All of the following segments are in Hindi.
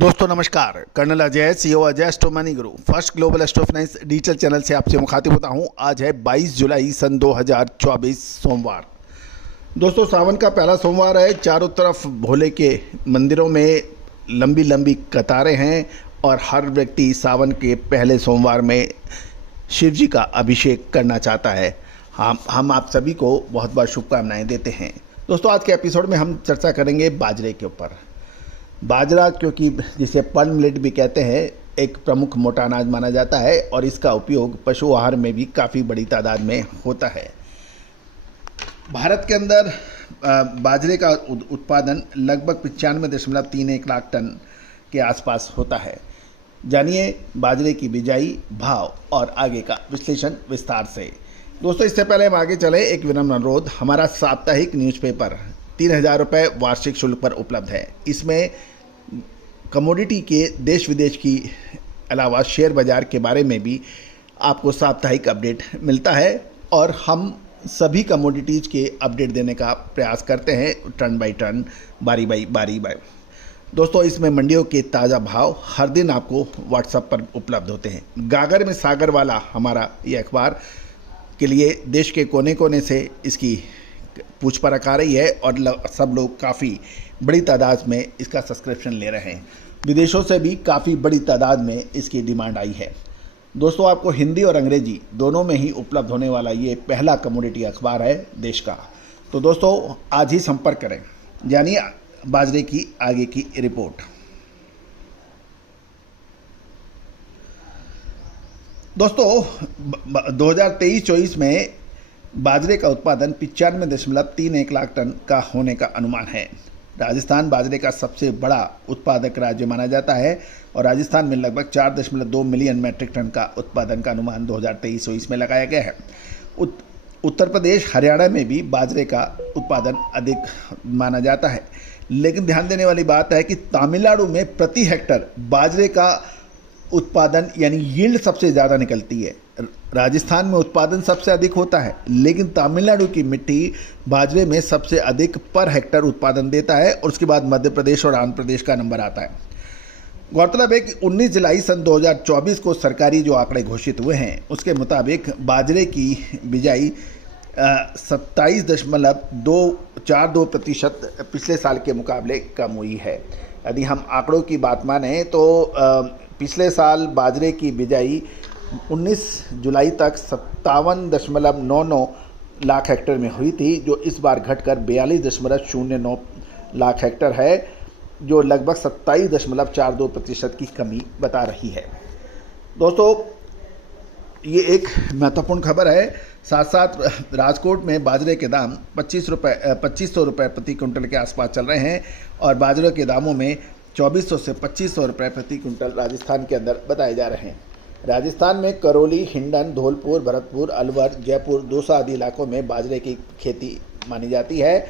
दोस्तों नमस्कार। Colonel Ajay, CEO Ajay astro money guru, first global astro finance digital channel से आपसे मुखातिब होता हूं। आज है 22 जुलाई सन 2024 सोमवार। दोस्तों सावन का पहला सोमवार है। चारों तरफ भोले के मंदिरों में लंबी लंबी कतारें हैं और हर व्यक्ति सावन के पहले सोमवार में शिव जी का अभिषेक करना चाहता है। हम आप सभी को बहुत बहुत शुभकामनाएं देते हैं। दोस्तों आज के एपिसोड में हम चर्चा करेंगे बाजरे के ऊपर। बाजरा, क्योंकि जिसे पर्ल मिलेट भी कहते हैं, एक प्रमुख मोटा अनाज माना जाता है और इसका उपयोग पशु आहार में भी काफ़ी बड़ी तादाद में होता है। भारत के अंदर बाजरे का उत्पादन लगभग 95.31 लाख टन के आसपास होता है। जानिए बाजरे की बिजाई, भाव और आगे का विश्लेषण विस्तार से। दोस्तों इससे पहले हम आगे चले, एक विनम्र अनुरोध। हमारा साप्ताहिक न्यूज़पेपर 3000 रुपये वार्षिक शुल्क पर उपलब्ध है। इसमें कमोडिटी के देश विदेश की अलावा शेयर बाज़ार के बारे में भी आपको साप्ताहिक अपडेट मिलता है और हम सभी कमोडिटीज़ के अपडेट देने का प्रयास करते हैं, टर्न बाई टर्न, बारी बारी। दोस्तों इसमें मंडियों के ताज़ा भाव हर दिन आपको व्हाट्सएप पर उपलब्ध होते हैं। गागर में सागर वाला हमारा ये अखबार के लिए देश के कोने कोने से इसकी पूछ परख आ रही है और सब लोग काफ़ी बड़ी तादाद में इसका सब्सक्रिप्शन ले रहे हैं। विदेशों से भी काफ़ी बड़ी तादाद में इसकी डिमांड आई है। दोस्तों आपको हिंदी और अंग्रेजी दोनों में ही उपलब्ध होने वाला ये पहला कमोडिटी अखबार है देश का। तो दोस्तों आज ही संपर्क करें। जानिए बाजरे की आगे की रिपोर्ट। दोस्तों 2023-24 में बाजरे का उत्पादन 95.31 लाख टन का होने का अनुमान है। राजस्थान बाजरे का सबसे बड़ा उत्पादक राज्य माना जाता है और राजस्थान में लगभग 4.2 मिलियन मैट्रिक टन का उत्पादन का अनुमान 2023-24 में लगाया गया है। उत्तर प्रदेश, हरियाणा में भी बाजरे का उत्पादन अधिक माना जाता है, लेकिन ध्यान देने वाली बात है कि तमिलनाडु में प्रति हेक्टर बाजरे का उत्पादन यानी यील्ड सबसे ज़्यादा निकलती है। राजस्थान में उत्पादन सबसे अधिक होता है, लेकिन तमिलनाडु की मिट्टी बाजरे में सबसे अधिक पर हेक्टर उत्पादन देता है और उसके बाद मध्य प्रदेश और आंध्र प्रदेश का नंबर आता है। गौरतलब है कि 19 जुलाई सन 2024 को सरकारी जो आंकड़े घोषित हुए हैं उसके मुताबिक बाजरे की बिजाई 27.242% पिछले साल के मुकाबले कम हुई है। यदि हम आंकड़ों की बात माने तो पिछले साल बाजरे की बिजाई 19 जुलाई तक 57.99 लाख हेक्टर में हुई थी, जो इस बार घटकर 42.09 लाख हेक्टर है, जो लगभग 27.42% की कमी बता रही है। दोस्तों ये एक महत्वपूर्ण खबर है। साथ साथ राजकोट में बाजरे के दाम 2500 रुपये प्रति कुंटल के आसपास चल रहे हैं और बाजरे के दामों में 2400 से 2500 रुपये प्रति कुंटल राजस्थान के अंदर बताए जा रहे हैं। राजस्थान में करौली, हिंडन, धौलपुर, भरतपुर, अलवर, जयपुर, दौसा आदि इलाकों में बाजरे की खेती मानी जाती है।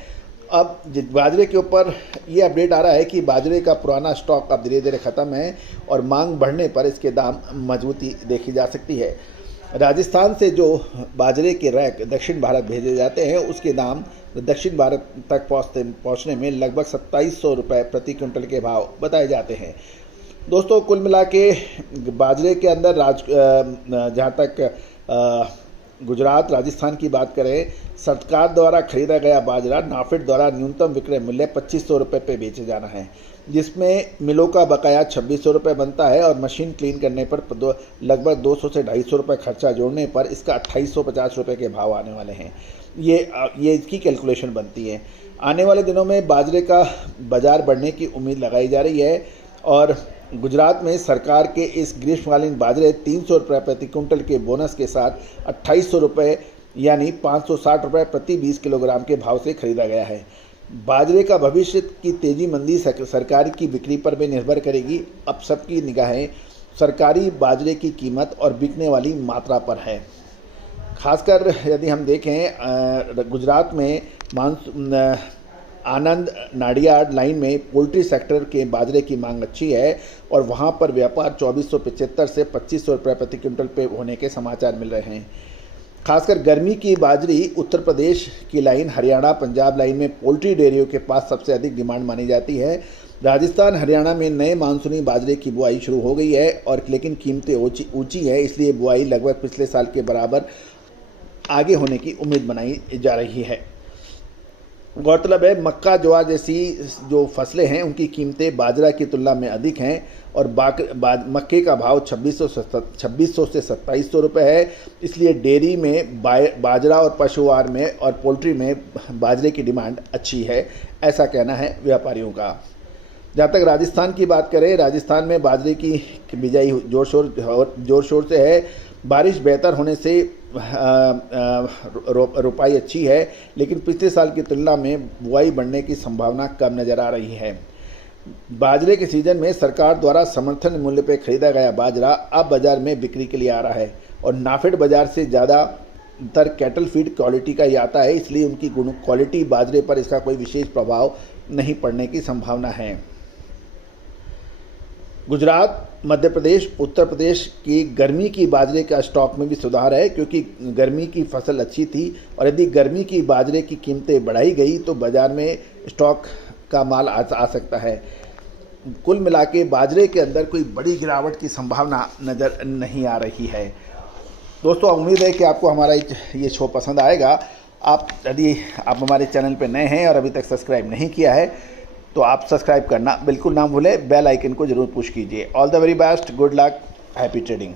अब बाजरे के ऊपर ये अपडेट आ रहा है कि बाजरे का पुराना स्टॉक अब धीरे धीरे ख़त्म है और मांग बढ़ने पर इसके दाम मजबूती देखी जा सकती है। राजस्थान से जो बाजरे के रैक दक्षिण भारत भेजे जाते हैं उसके दाम दक्षिण भारत तक पहुंचने में लगभग 2700 रुपये प्रति क्विंटल के भाव बताए जाते हैं। दोस्तों कुल मिला के बाजरे के अंदर जहाँ तक गुजरात, राजस्थान की बात करें, सरकार द्वारा खरीदा गया बाजरा नाफेड द्वारा न्यूनतम विक्रय मूल्य 2500 रुपये पे बेचे जाना है, जिसमें मिलों का बकाया 2600 रुपये बनता है और मशीन क्लीन करने पर लगभग 200 से 250 रुपये खर्चा जोड़ने पर इसका 2850 रुपये के भाव आने वाले हैं। ये इसकी कैलकुलेशन बनती है। आने वाले दिनों में बाजरे का बाजार बढ़ने की उम्मीद लगाई जा रही है और गुजरात में सरकार के इस ग्रीष्मकालीन बाजरे 300 रुपये प्रति कुंटल के बोनस के साथ 2800 रुपये यानी 560 रुपये प्रति 20 किलोग्राम के भाव से खरीदा गया है। बाजरे का भविष्य की तेजी मंदी सरकार की बिक्री पर भी निर्भर करेगी। अब सबकी निगाहें सरकारी बाजरे की कीमत और बिकने वाली मात्रा पर है। खासकर यदि हम देखें गुजरात में आनंद नाडियाड लाइन में पोल्ट्री सेक्टर के बाजरे की मांग अच्छी है और वहां पर व्यापार 2475 से 2500 रुपये प्रति क्विंटल पे होने के समाचार मिल रहे हैं। खासकर गर्मी की बाजरी उत्तर प्रदेश की लाइन, हरियाणा, पंजाब लाइन में पोल्ट्री डेयरियों के पास सबसे अधिक डिमांड मानी जाती है। राजस्थान हरियाणा में नए मानसूनी बाजरे की बुआई शुरू हो गई है और लेकिन कीमतें ऊंची है, इसलिए बुआई लगभग पिछले साल के बराबर आगे होने की उम्मीद बनाई जा रही है। गौरतलब है मक्का ज्वार जैसी जो फसलें हैं उनकी कीमतें बाजरा की तुलना में अधिक हैं और मक्के का भाव 2600 से 2700 रुपये है। इसलिए डेयरी में बाजरा और पशुआहार में और पोल्ट्री में बाजरे की डिमांड अच्छी है, ऐसा कहना है व्यापारियों का। जहाँ तक राजस्थान की बात करें, राजस्थान में बाजरे की बिजाई जोर शोर से है। बारिश बेहतर होने से रोपाई अच्छी है, लेकिन पिछले साल की तुलना में बुआई बढ़ने की संभावना कम नज़र आ रही है। बाजरे के सीजन में सरकार द्वारा समर्थन मूल्य पर खरीदा गया बाजरा अब बाजार में बिक्री के लिए आ रहा है और नाफेड बाजार से ज़्यादातर कैटल फीड क्वालिटी का ही आता है, इसलिए उनकी क्वालिटी बाजरे पर इसका कोई विशेष प्रभाव नहीं पड़ने की संभावना है। गुजरात, मध्य प्रदेश, उत्तर प्रदेश की गर्मी की बाजरे का स्टॉक में भी सुधार है, क्योंकि गर्मी की फसल अच्छी थी और यदि गर्मी की बाजरे की कीमतें बढ़ाई गई तो बाज़ार में स्टॉक का माल आ सकता है। कुल मिला के बाजरे के अंदर कोई बड़ी गिरावट की संभावना नज़र नहीं आ रही है। दोस्तों, उम्मीद है कि आपको हमारा ये शो पसंद आएगा। यदि आप हमारे चैनल पर नए हैं और अभी तक सब्सक्राइब नहीं किया है तो आप सब्सक्राइब करना बिल्कुल ना भूलें, बेल आइकन को जरूर पुश कीजिए। All the very best, good luck, happy trading.